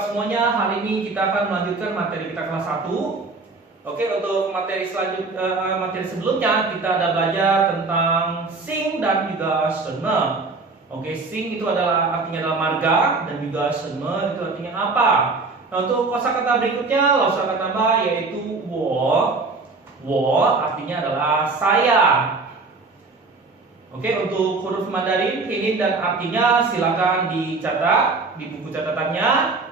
semuanya, hari ini kita akan melanjutkan materi kita kelas 1. Oke, untuk materi sebelumnya kita ada belajar tentang sing dan juga sene. Oke, sing itu artinya adalah marga dan juga sene itu artinya apa. Nah, untuk kosakata berikutnya langsung akan tambah yaitu wo. Wo artinya adalah saya. Oke, untuk huruf Mandarin, pinyin dan artinya silakan dicatat di buku catatannya.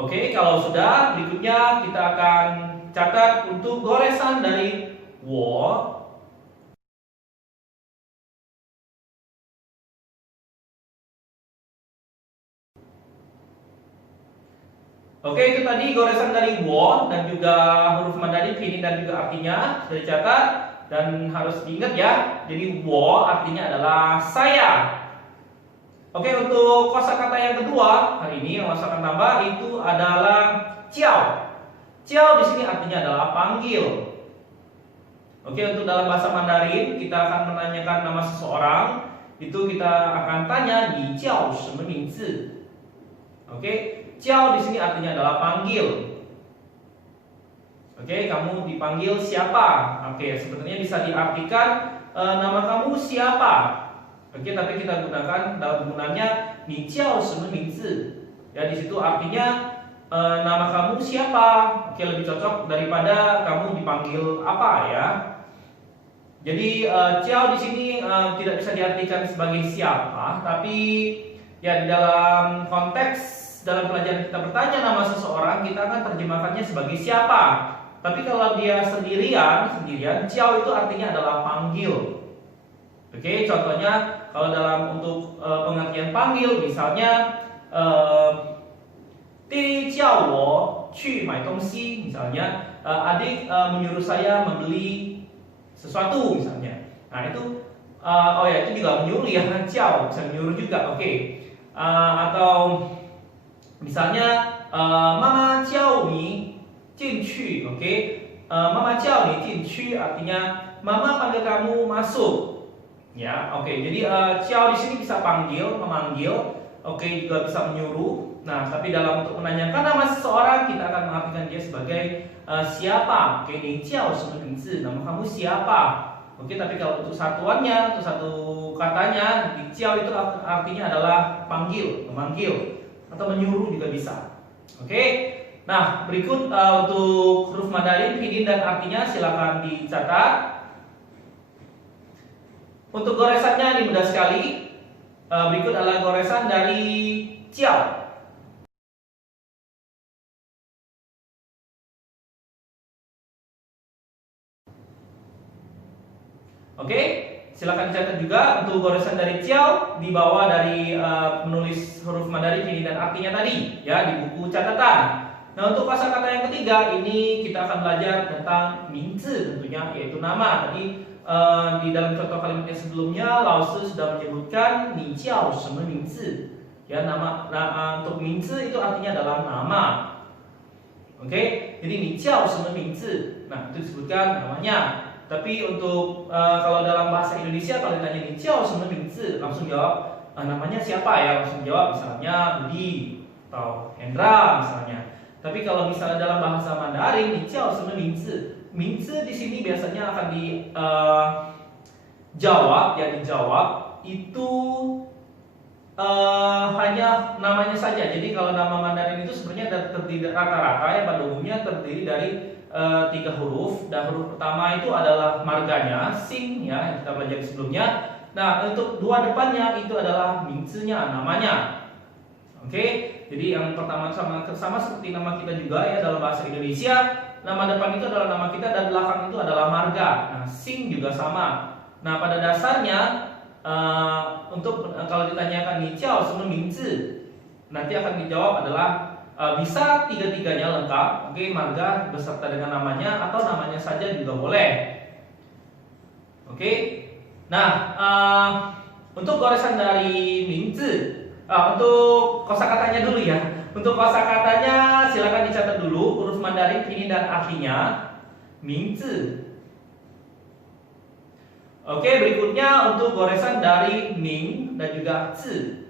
Oke, kalau sudah, berikutnya kita akan catat untuk goresan dari wo. Oke, itu tadi goresan dari wo dan juga huruf Mandarin, pinyin dan juga artinya sudah dicatat. Dan harus diingat ya, jadi wo artinya adalah saya. Oke, untuk kosakata yang kedua hari ini yang saya akan tambah itu adalah ciao. Ciao di sini artinya adalah panggil. Oke, untuk dalam bahasa Mandarin kita akan menanyakan nama seseorang, itu kita akan tanya di ciao shime mingzi. Oke, ciao di sini artinya adalah panggil. Oke, kamu dipanggil siapa? Oke, sebenarnya bisa diartikan nama kamu siapa? Oke, tapi kita gunakan dalam penggunaannya ni jiao shime mingzi. Ya, di situ artinya nama kamu siapa? Oke, lebih cocok daripada kamu dipanggil apa ya. Jadi jiao di sini tidak bisa diartikan sebagai siapa, tapi ya di dalam konteks dalam pelajaran kita bertanya nama seseorang, kita akan terjemahkannya sebagai siapa. Tapi kalau dia sendirian, ciao itu artinya adalah panggil. Oke, contohnya kalau dalam untuk pengertian panggil, misalnya Di jiao wo qu mai dongxi, misalnya adik menyuruh saya membeli sesuatu misalnya. Nah, itu oh ya, itu juga menyuruh ya, jiao bisa menyuruh juga. Oke. Atau misalnya mama jiao ni进去, oke. Mama jiao ni 进去 artinya mama panggil kamu masuk. Ya, oke. Jadi jiao di sini bisa panggil, memanggil, oke, juga bisa menyuruh. Nah, tapi dalam untuk menanyakan nama seseorang kita akan mengartikan dia sebagai siapa. Oke, ni jiao shime mingzi, nama kamu siapa? Oke, tapi kalau untuk satuannya, untuk satu katanya, di jiao itu artinya adalah panggil, memanggil atau menyuruh juga bisa. Oke. Nah, berikut untuk huruf Mandarin, pinyin dan artinya silakan dicatat. Untuk goresannya ini mudah sekali. Berikut adalah goresan dari ciao. Oke, silakan dicatat juga untuk goresan dari ciao di bawah dari penulis huruf Mandarin, pinyin dan artinya tadi ya di buku catatan. Nah, untuk kosakata yang ketiga ini kita akan belajar tentang mingzi tentunya, yaitu nama. Tadi di dalam contoh kalimat yang sebelumnya Lao Shi sudah menyebutkan ni jiao shime mingzi. Ya, nama untuk mingzi itu artinya adalah nama. Oke, jadi ni jiao shime mingzi. Nah, itu disebutkan namanya. Tapi untuk kalau dalam bahasa Indonesia kalau ditanya ni jiao shime mingzi, langsung jawab namanya siapa ya, langsung jawab misalnya Budi atau Hendra misalnya. Tapi kalau misalnya dalam bahasa Mandarin, ni jiao shime mingzi, mingzi di sini biasanya akan dijawab itu hanya namanya saja. Jadi kalau nama Mandarin itu sebenarnya terdiri rata-rata ya pada umumnya terdiri dari 3 huruf. Dan huruf pertama itu adalah marganya, sing ya yang kita pelajari sebelumnya. Nah, untuk 2 depannya itu adalah mingzinya, namanya. Oke. Jadi yang pertama sama seperti nama kita juga ya dalam bahasa Indonesia, nama depan itu adalah nama kita dan belakang itu adalah marga. Nah, sing juga sama. Nah, pada dasarnya untuk kalau ditanyakan ni jiao shime mingzi, nanti akan dijawab adalah bisa 3-tiganya lengkap, oke, marga beserta dengan namanya atau namanya saja juga boleh. Oke. Nah, untuk goresan dari mingzi, untuk kosakatanya dulu ya. Untuk kosakatanya silakan dicatat dulu huruf Mandarin, pinyin dan artinya mingzi. Oke, berikutnya untuk goresan dari ning dan juga zi.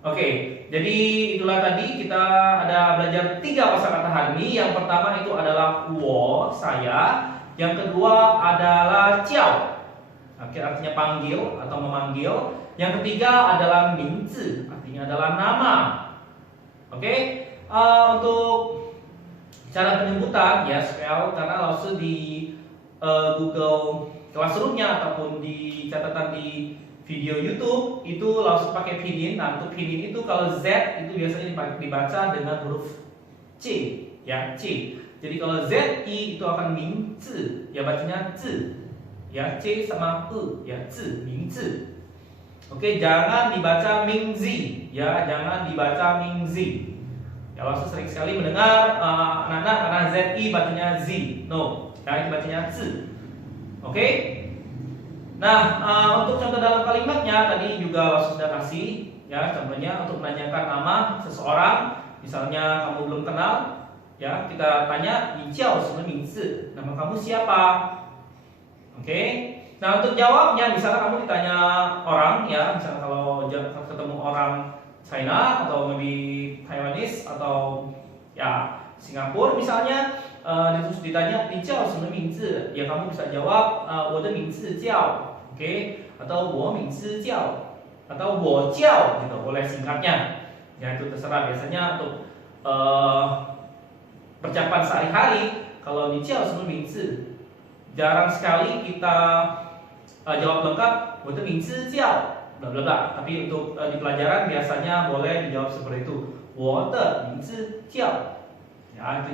Oke, jadi itulah tadi kita ada belajar 3 kosakata hari ini. Yang pertama itu adalah wo, saya. Yang kedua adalah ciao, artinya panggil atau memanggil. Yang ketiga adalah mingzi, artinya adalah nama. Oke, untuk cara penyebutan ya spell, karena langsung di Google Classroom-nya ataupun di catatan di video YouTube itu langsung pakai pinyin. Nah, untuk pinyin itu kalau Z itu biasanya dibaca dengan huruf C, ya C. Jadi kalau ZI itu akan mingzi, ya bacanya zi, ya C sama E, ya zi, mingzi. Oke, jangan dibaca mingzi, ya jangan dibaca mingzi. Ya langsung sering sekali mendengar anak-anak karena ZI bacanya Z, no, ya itu bacanya zi. Oke. Nah, untuk contoh dalam kalimatnya tadi juga langsung sudah kasih ya contohnya untuk menanyakan nama seseorang, misalnya kamu belum kenal, ya kita tanya ni jiao什么名字, nama kamu siapa? Oke. Nah, untuk jawabnya misalnya kamu ditanya orang ya, misalnya kalau ketemu orang China atau maybe Taiwanese atau ya Singapura misalnya, terus ditanya ni jiao什么名字, ya kamu bisa jawab 我的名字叫, oke, atau 我名字叫, atau 我叫gitu, boleh singkatnya. Ya itu terserah, biasanya untuk percakapan sehari-hari kalau ni jiao什么名字jarang sekali kita jawab lengkap 我的名字叫 bla bla bla. Tapi untuk di pelajaran biasanya boleh dijawab seperti itu, 我的名字叫. Ya, itu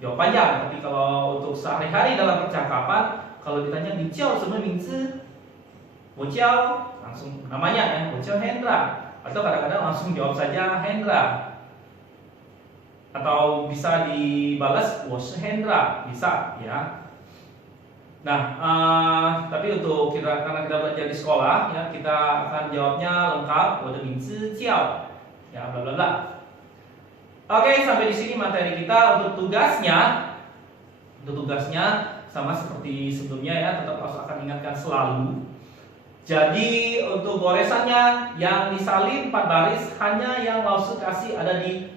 jawab panjang. Tapi kalau untuk sehari-hari dalam percakapan, kalau ditanya ni jiao什么名字, 我叫langsung namanya ya, 我叫 Hendra. Atau kadang-kadang langsung jawab saja Hendra. Atau bisa dibalas 我是 Hendra, bisa ya. Nah, tapi untuk karena kita belajar di sekolah ya, kita akan jawabnya lengkap, 我的名字叫 ya bla bla bla. Oke, sampai di sini materi kita. Untuk tugasnya sama seperti sebelumnya ya, tetap harus akan ingatkan selalu. Jadi untuk goresannya yang disalin 4 baris hanya yang Lausu kasih ada di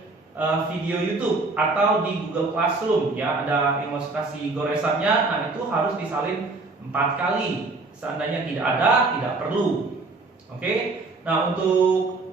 video YouTube atau di Google Classroom ya, ada yang Lausu kasih goresannya. Nah, itu harus disalin 4 kali. Seandainya tidak ada, tidak perlu. Oke. Nah, untuk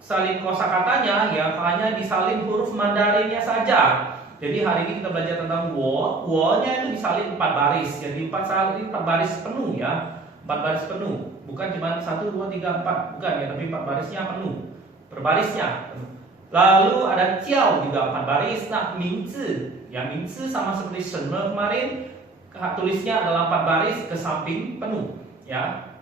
salin kosakatanya ya hanya disalin huruf Mandarinnya saja. Jadi hari ini kita belajar tentang wo-nya itu disalin 4 baris. Jadi 4 baris penuh ya. 4 baris penuh, bukan cuma 1, 2, 3, 4, bukan ya, tapi 4 barisnya penuh, per barisnya penuh. Lalu ada jiao juga 4 baris. Nah, mingzi, ya mingzi sama seperti shenme kemarin, tulisnya adalah 4 baris ke samping penuh, ya.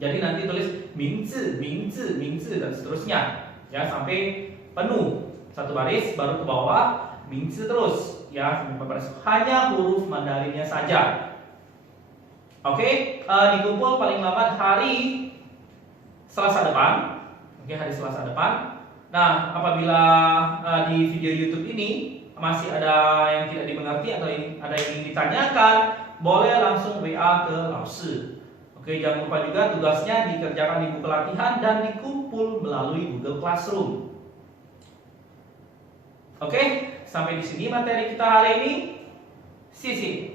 Jadi nanti tulis mingzi, mingzi, mingzi dan seterusnya, ya sampai penuh 1 baris, baru ke bawah mingzi terus, ya sampai 4 baris. Hanya huruf Mandarinnya saja. Oke, dikumpul paling lambat hari Selasa depan. Oke, hari Selasa depan. Nah, apabila di video YouTube ini masih ada yang tidak dimengerti atau ada yang ingin ditanyakan, boleh langsung WA ke Lausu. Oke, jangan lupa juga tugasnya dikerjakan di buku latihan dan dikumpul melalui Google Classroom. Oke, sampai di sini materi kita hari ini. Sisi.